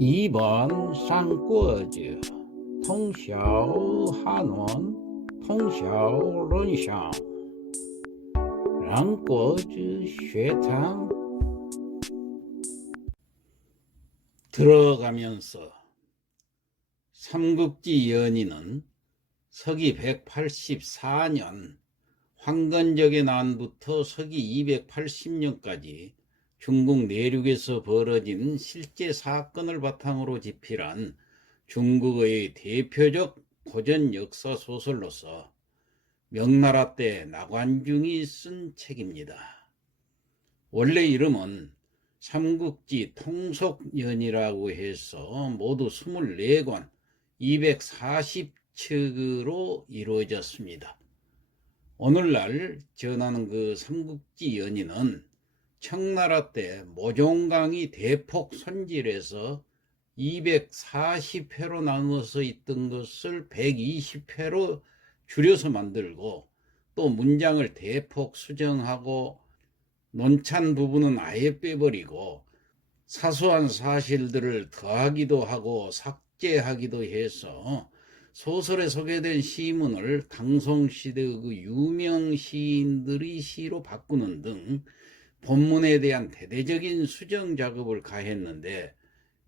2번三国志通晓汉文通晓论想让国之学堂들어가면서 삼국지 연의는 서기 184년 황건적의 난부터 서기 280년까지 중국 내륙에서 벌어진 실제 사건을 바탕으로 집필한 중국의 대표적 고전 역사 소설로서 명나라 때 나관중이 쓴 책입니다. 원래 이름은 삼국지 통속연이라고 해서 모두 24권 240척으로 이루어졌습니다. 오늘날 전하는 그 삼국지 연의는 청나라 때 모종강이 대폭 손질해서 240회로 나누어서 있던 것을 120회로 줄여서 만들고 또 문장을 대폭 수정하고 논찬 부분은 아예 빼버리고 사소한 사실들을 더하기도 하고 삭제하기도 해서 소설에 소개된 시문을 당송시대의 그 유명 시인들이 시로 바꾸는 등 본문에 대한 대대적인 수정 작업을 가했는데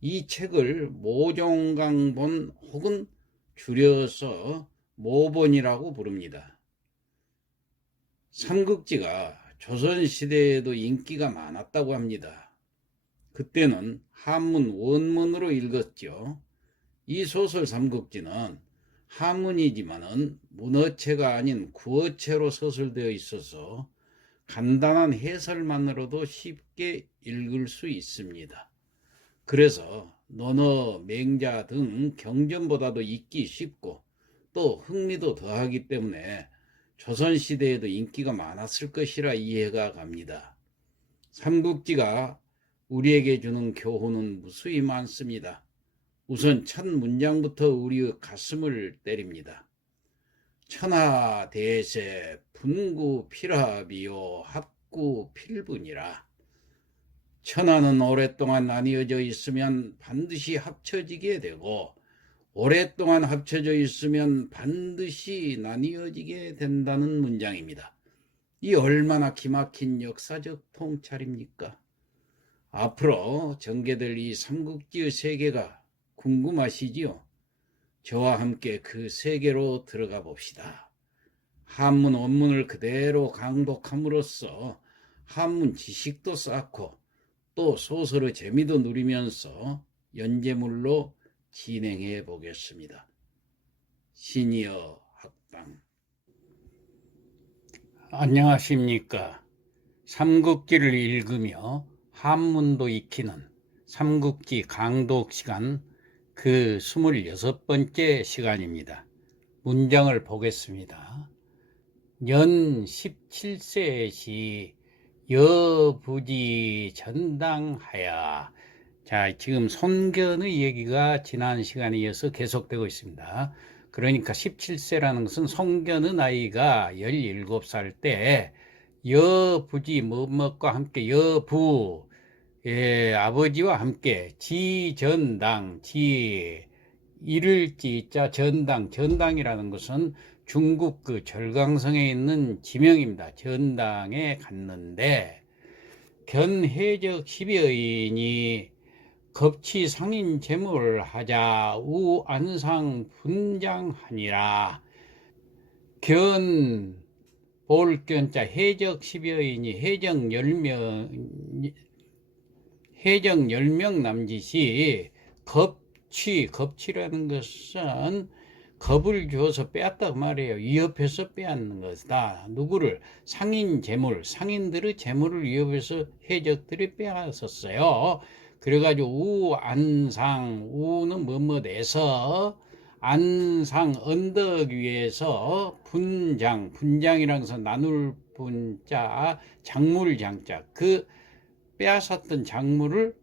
이 책을 모종강본 혹은 줄여서 모본이라고 부릅니다. 삼국지가 조선시대에도 인기가 많았다고 합니다. 그때는 한문 원문으로 읽었죠. 이 소설 삼국지는 한문이지만은 문어체가 아닌 구어체로 서술되어 있어서 간단한 해설만으로도 쉽게 읽을 수 있습니다. 그래서 논어, 맹자 등 경전보다도 읽기 쉽고 또 흥미도 더하기 때문에 조선시대에도 인기가 많았을 것이라 이해가 갑니다. 삼국지가 우리에게 주는 교훈은 무수히 많습니다. 우선 첫 문장부터 우리의 가슴을 때립니다. 천하대세 분구필합이요 합구필분이라. 천하는 오랫동안 나뉘어져 있으면 반드시 합쳐지게 되고 오랫동안 합쳐져 있으면 반드시 나뉘어지게 된다는 문장입니다. 이 얼마나 기막힌 역사적 통찰입니까? 앞으로 전개될 이 삼국지의 세계가 궁금하시지요? 저와 함께 그 세계로 들어가 봅시다. 한문 원문을 그대로 강독함으로써 한문 지식도 쌓고 또 소설의 재미도 누리면서 연재물로 진행해 보겠습니다. 시니어 학당. 안녕하십니까. 삼국지를 읽으며 한문도 익히는 삼국지 강독 시간 그 26번째 시간입니다. 문장을 보겠습니다. 년 17세 시 여부지 전당하여. 자, 지금 손견의 얘기가 지난 시간에 이어서 계속되고 있습니다. 그러니까 17세라는 것은 손견의 나이가 17살 때 여부지 뭐뭐과 함께 여부 아버지와 함께 지전당 이를 지자 전당이라는 것은 중국 그 절강성에 있는 지명입니다. 전당에 갔는데 견해적 10여인이 겁치 상인 제물을 하자 우안상 분장하니라. 견 볼견자 해적 10여인이 해적 10명 남짓이 겁치라는 것은 겁을 줘서 빼앗다 그 말이에요. 위협해서 빼앗는 것이다. 누구를? 상인 재물, 상인들의 재물을 위협해서 해적들이 빼앗았어요. 그래가지고 우안상, 우는 뭐뭐에서 안상 언덕 위에서 분장이라는 것은 나눌 분자, 작물 장자, 그 빼앗았던 작물을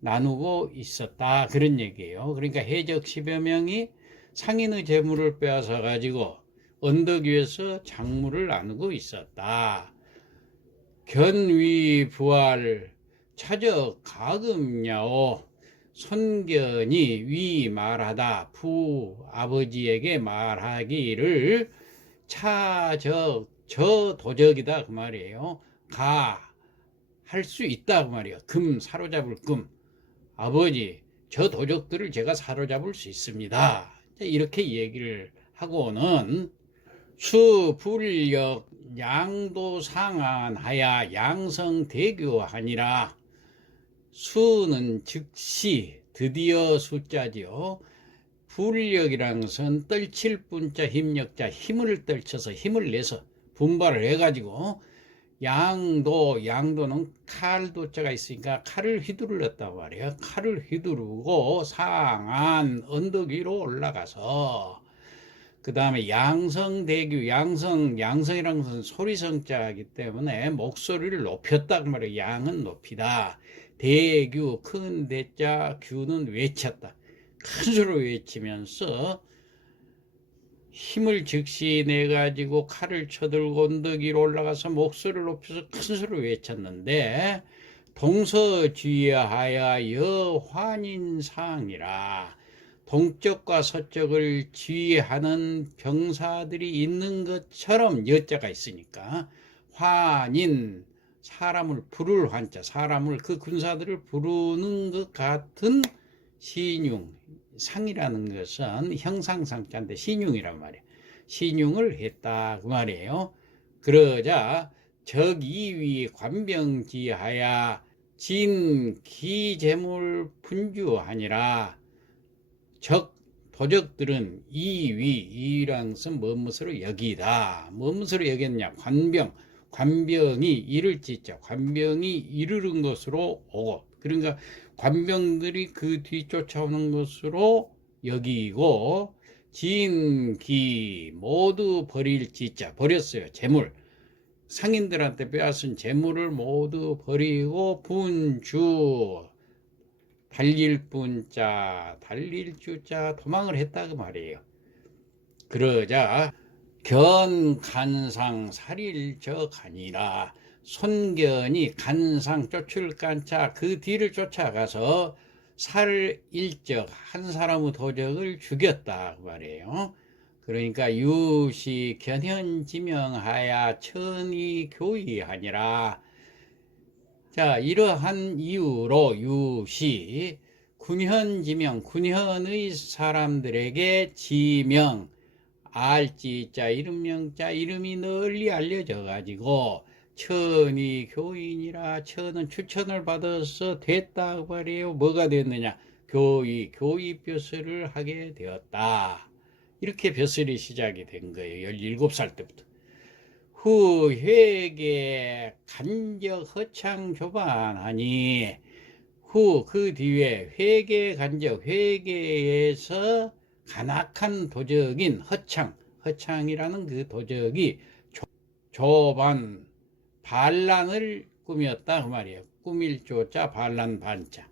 나누고 있었다. 그런 얘기예요. 그러니까 해적 10여 명이 상인의 재물을 빼앗아 가지고 언덕 위에서 작물을 나누고 있었다. 견위 부활 차적 가금야오 손견이 위 말하다 부 아버지에게 말하기를 저 도적이다 그 말이에요. 할 수 있다 그 말이에요. 금 사로잡을 금 아버지 저 도적들을 제가 사로잡을 수 있습니다. 이렇게 얘기를 하고는 수불력 양도상안하야 양성대교하니라. 수는 즉시 드디어 숫자지요. 불력이라는 것은 떨칠 뿐자 힘력자 힘을 떨쳐서 힘을 내서 분발을 해가지고 양도는 칼도자가 있으니까 칼을 휘두르렸단 말이에요. 칼을 휘두르고 상안 언덕 위로 올라가서 그 다음에 양성대교 양성이라는 것은 소리성자이기 때문에 목소리를 높였다 그 말이에요. 양은 높이다. 대규 큰 대자 규는 외쳤다. 큰 소리로 외치면서 힘을 즉시 내가지고 칼을 쳐들고 언덕 위로 올라가서 목소리를 높여서 큰 소리로 외쳤는데 동서주의하여 여환인상이라. 동쪽과 서쪽을 지휘하는 병사들이 있는 것처럼 여자가 있으니까 환인 사람을 부를 환자 사람을 그 군사들을 부르는 것 같은 신용 상이라는 것은 형상상자인데 신용이란 말이에요. 신용을 했다 그 말이에요. 그러자 적이위 관병지하야 진기재물 분주하니라. 도적들은 이위라는 것은 무엇으로 여기다. 무엇으로 여겼냐. 관병이 이를 짓자. 관병이 이르는 것으로 오고 그러니까 관병들이 그 뒤 쫓아오는 것으로 여기고 진기 모두 버릴 짓자. 버렸어요. 재물 상인들한테 빼앗은 재물을 모두 버리고 분주 달릴 뿐자 달릴 주자 도망을 했다 그 말이에요. 그러자 견간상 살일저 가니라. 손견이 간상 쫓을 간자 그 뒤를 쫓아가서 살일적 한 사람의 도적을 죽였다 그 말이에요. 그러니까 유시 견현지명하야 천이교의하니라. 자, 이러한 이유로 유시 군현지명 군현의 사람들에게 지명 알지자 이름명자 이름이 널리 알려져 가지고 천이 교인이라. 천은 추천을 받아서 됐다 그 말이에요. 뭐가 됐느냐. 교의 벼슬을 하게 되었다. 이렇게 벼슬이 시작이 된 거예요. 17살 때부터. 후 회계 간적 허창 조반하니 후 그 뒤에 회계 간적 회계에서 간악한 도적인 허창이라는 그 도적이 조반 반란을 꾸몄다 그 말이에요. 꾸밀 조자 반란 반자.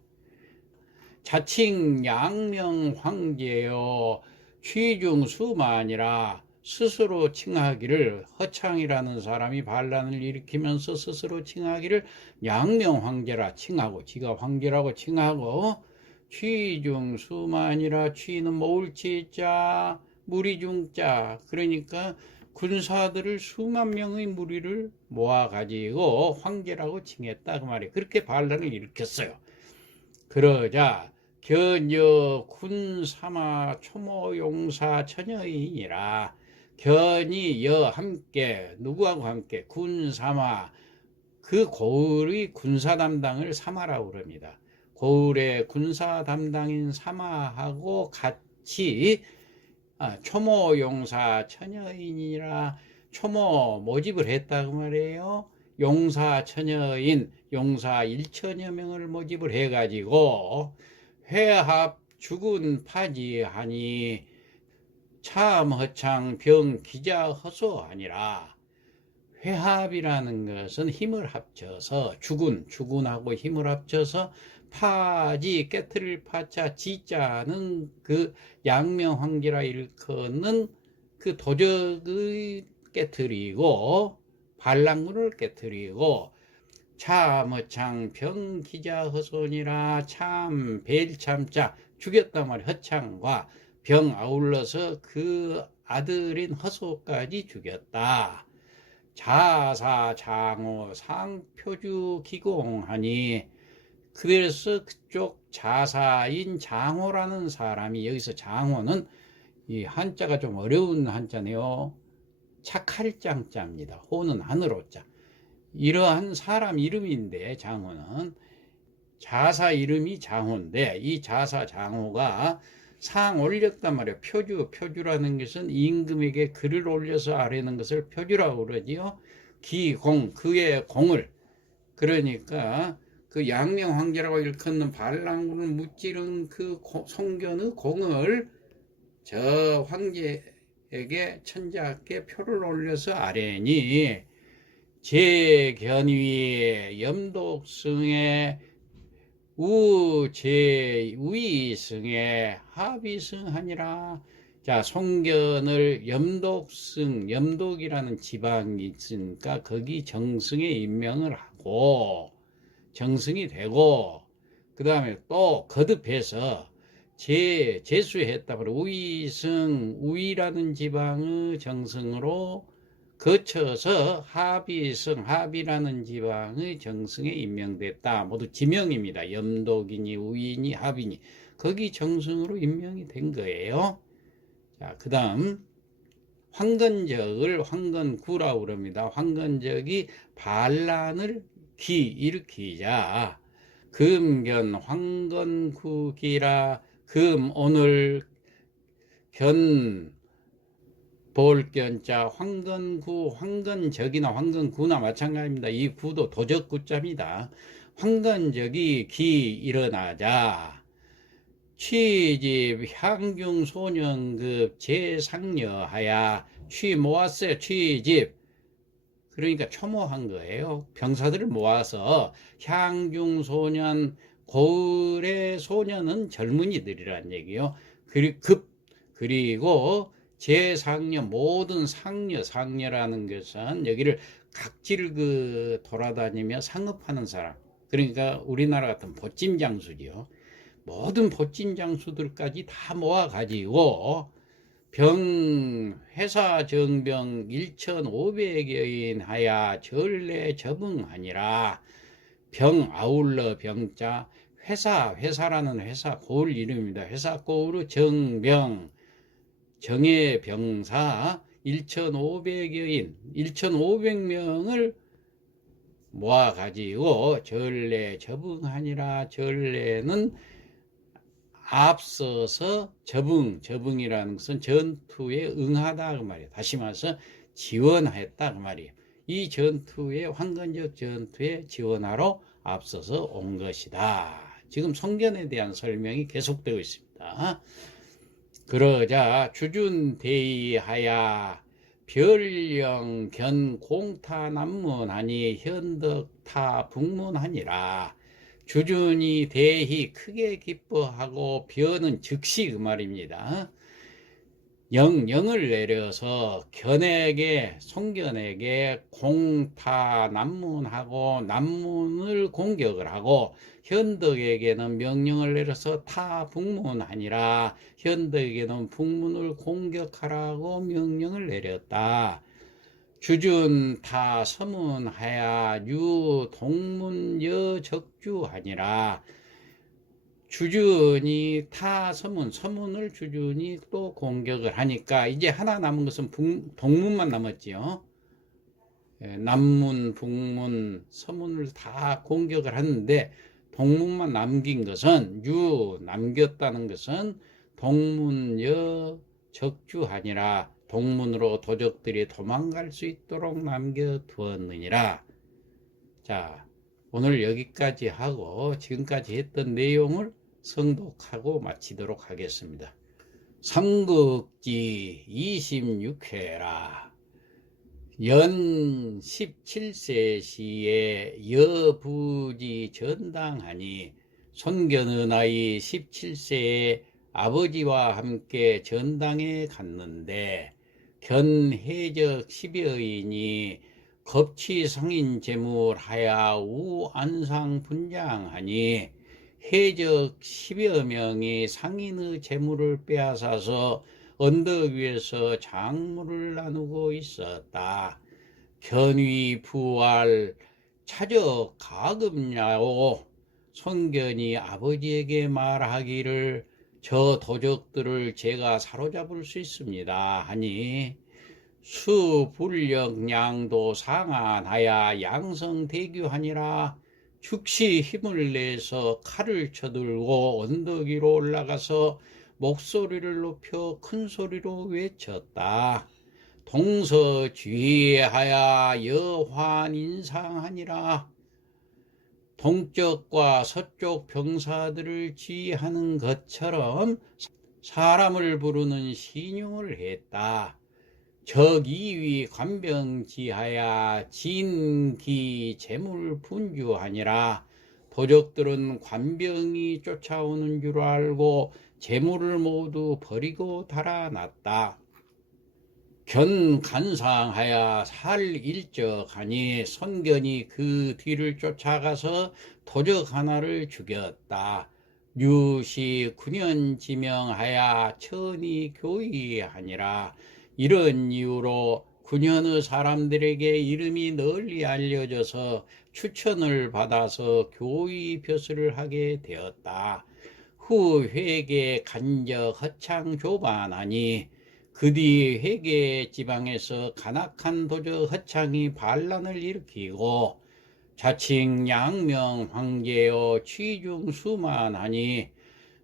자칭 양명 황제요 취중 수만이라. 스스로 칭하기를 허창이라는 사람이 반란을 일으키면서 스스로 칭하기를 양명 황제라 칭하고 지가 황제라고 칭하고 취중 수만이라. 취는 모을지자 무리중자. 그러니까 군사들을 수만 명의 무리를 모아가지고 황제라고 칭했다 그 말이에요. 그렇게 반란을 일으켰어요. 그러자 견여 군사마 초모용사 처녀인이라. 견이 여 함께 누구하고 함께 군사마 그 고을의 군사 담당을 사마라고 그럽니다. 고을의 군사 담당인 사마하고 같이 초모용사 처녀인이라. 초모 모집을 했다 그 말이에요. 용사 처녀인 용사 1천여 명을 모집을 해가지고 회합 죽은 파지하니 참 허창 병 기자 허소하니라. 회합이라는 것은 힘을 합쳐서 죽은하고 힘을 합쳐서 파지 깨트릴 파자 지자는 그 양명 황제라 일컫는 그 도적의 깨트리고 반란군을 깨트리고 참허창 병기자허손이라 참 벨참자 죽였단 말이야. 허창과 병 아울러서 그 아들인 허소까지 죽였다. 자사장호 상표주 기공하니 그래서 그쪽 자사인 장호라는 사람이 여기서 장호는 이 한자가 좀 어려운 한자네요. 착할장자입니다. 호는 하늘호자. 이러한 사람 이름인데 장호는 자사 이름이 장호인데 이 자사 장호가 상 올렸단 말이에요. 표주라는 것은 임금에게 글을 올려서 아뢰는 것을 표주라고 그러지요. 기공 그의 공을 그러니까 그 양명 황제라고 일컫는 반란군을 무찌른 그 송견의 공을 저 황제에게 천자께 표를 올려서 아뢰니 제견위 염독승의 우제위승의 합의승하니라. 자, 송견을 염독이라는 지방이 있으니까 거기 정승에 임명을 하고 정승이 되고 그 다음에 또 거듭해서 제수했다. 우위라는 지방의 정승으로 거쳐서 합의라는 지방의 정승에 임명됐다. 모두 지명입니다. 염독이니 우위니 합이니 거기 정승으로 임명이 된 거예요. 자, 그 다음 황건적을 황건구라고 그럽니다. 황건적이 반란을 일으키자 금견 황건구기라. 금 오늘 견 볼견자 황건구 황건적이나 황건구나 마찬가지입니다. 이 구도 도적구자입니다. 황건적이 기 일어나자 취집 향중소년급 제상여하야 취 모았어요. 취집 그러니까 초모한 거예요. 병사들을 모아서 향중소년 고을의 소년은 젊은이들이란 얘기요. 그리고 제상녀 모든 상녀라는 것은 여기를 각지를 돌아다니며 상업하는 사람 그러니까 우리나라 같은 보찜장수지요. 모든 보찜장수들까지 다 모아가지고 회사 정병 1,500여인 하야 전례 접응하니라. 병 아울러 병자 회사라는 회사 고을 이름입니다. 회사 고을의 정병 정예 병사 1,500여인 1,500명을 모아가지고 전례 접응하니라. 전례는 앞서서 접응이라는 것은 전투에 응하다 그 말이에요. 다시 말해서 지원했다 그 말이에요. 이 전투에 황건적 전투에 지원하러 앞서서 온 것이다. 지금 성견에 대한 설명이 계속되고 있습니다. 그러자 주준대의하야 별령 견공타 남문하니 현덕타 북문하니라. 주준이 대히 크게 기뻐하고 변은 즉시 그 말입니다. 영을 내려서 송견에게 공타 남문하고 남문을 공격을 하고 현덕에게는 명령을 내려서 타 북문하니라. 현덕에게는 북문을 공격하라고 명령을 내렸다. 주준 타 서문하야 유 동문여 적주하니라. 주준이 타 서문을 주준이 또 공격을 하니까 이제 하나 남은 것은 동문만 남았지요. 남문, 북문, 서문을 다 공격을 하는데 동문만 남긴 것은 남겼다는 것은 동문여 적주하니라. 동문으로 도적들이 도망갈 수 있도록 남겨두었느니라. 자, 오늘 여기까지 하고 지금까지 했던 내용을 성독하고 마치도록 하겠습니다. 삼국지 26회라. 연 17세 시에 여부지 전당하니 손견의 나이 17세에 아버지와 함께 전당에 갔는데 견해적 10여인이 겁치상인 재물하야 우안상 분장하니 해적 10여 명이 상인의 재물을 빼앗아서 언덕 위에서 장물을 나누고 있었다. 견위 부활 차적 가금야오. 성견이 아버지에게 말하기를 저 도적들을 제가 사로잡을 수 있습니다 하니 수불력량도 상한하야 양성대규하니라. 즉시 힘을 내서 칼을 쳐들고 언덕 위로 올라가서 목소리를 높여 큰 소리로 외쳤다. 동서주의하야 여환인상하니라. 동쪽과 서쪽 병사들을 지휘하는 것처럼 사람을 부르는 신용을 했다. 적이위 관병지하야 진기 재물 분주하니라. 도적들은 관병이 쫓아오는 줄 알고 재물을 모두 버리고 달아났다. 견간상하야 살일적하니 선견이 그 뒤를 쫓아가서 도적 하나를 죽였다. 유시 9년 지명하야 천이 교의하니라. 이런 이유로 9년의 사람들에게 이름이 널리 알려져서 추천을 받아서 교의 벼슬을 하게 되었다. 후 회계 간적 허창 조반하니 그 뒤 회계 지방에서 간악한 도적 허창이 반란을 일으키고 자칭 양명 황제여 취중 수만하니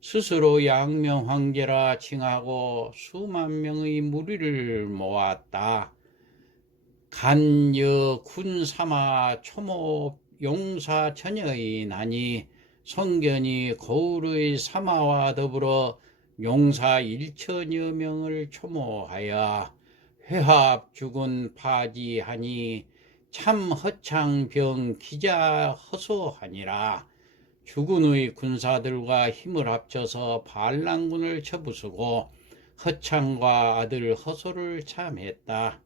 스스로 양명 황제라 칭하고 수만 명의 무리를 모았다. 간여 군사마 초모 용사 천여인 하니 성견이 거울의 사마와 더불어 용사 1천여 명을 초모하여 회합 죽은 파지하니 참 허창병 기자 허소하니라. 주군의 군사들과 힘을 합쳐서 반란군을 쳐부수고 허창과 아들 허소를 참했다.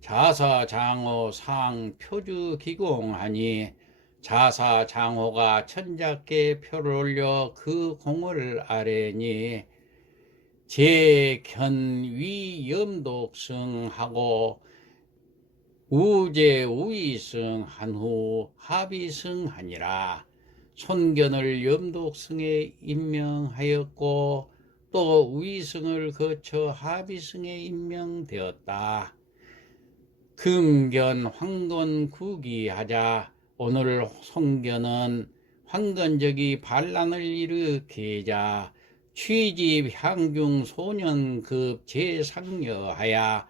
자사장호 상 표주 기공하니 자사장호가 천작계 표를 올려 그 공을 아뢰니 제견위 염독승하고 우제우이승 한후 합의승하니라. 손견을 염독승에 임명하였고 또 우이승을 거쳐 합의승에 임명되었다. 금견 황건 구기하자. 오늘 송견은 황건적이 반란을 일으키자 취집 향중 소년급 제상여하야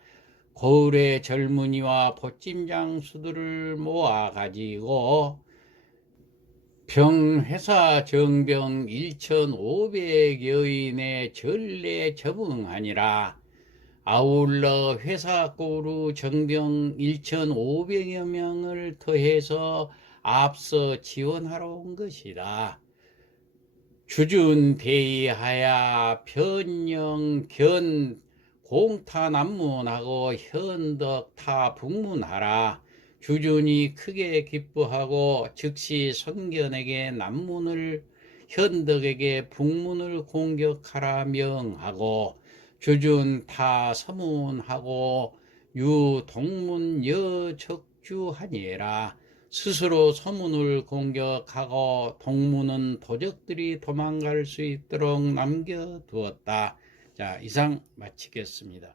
고을의 젊은이와 보찜장수들을 모아가지고 병회사 정병 1,500여인의 전례 접응하니라. 아울러 회사고루 정병 1,500여 명을 더해서 앞서 지원하러 온 것이다. 주준대의하야 변영 견 공타 남문하고 현덕 타 북문하라. 주준이 크게 기뻐하고 즉시 선견에게 남문을 현덕에게 북문을 공격하라 명하고 주준 타 서문하고 유 동문 여 적주하니라. 스스로 서문을 공격하고 동문은 도적들이 도망갈 수 있도록 남겨두었다. 자, 이상 마치겠습니다.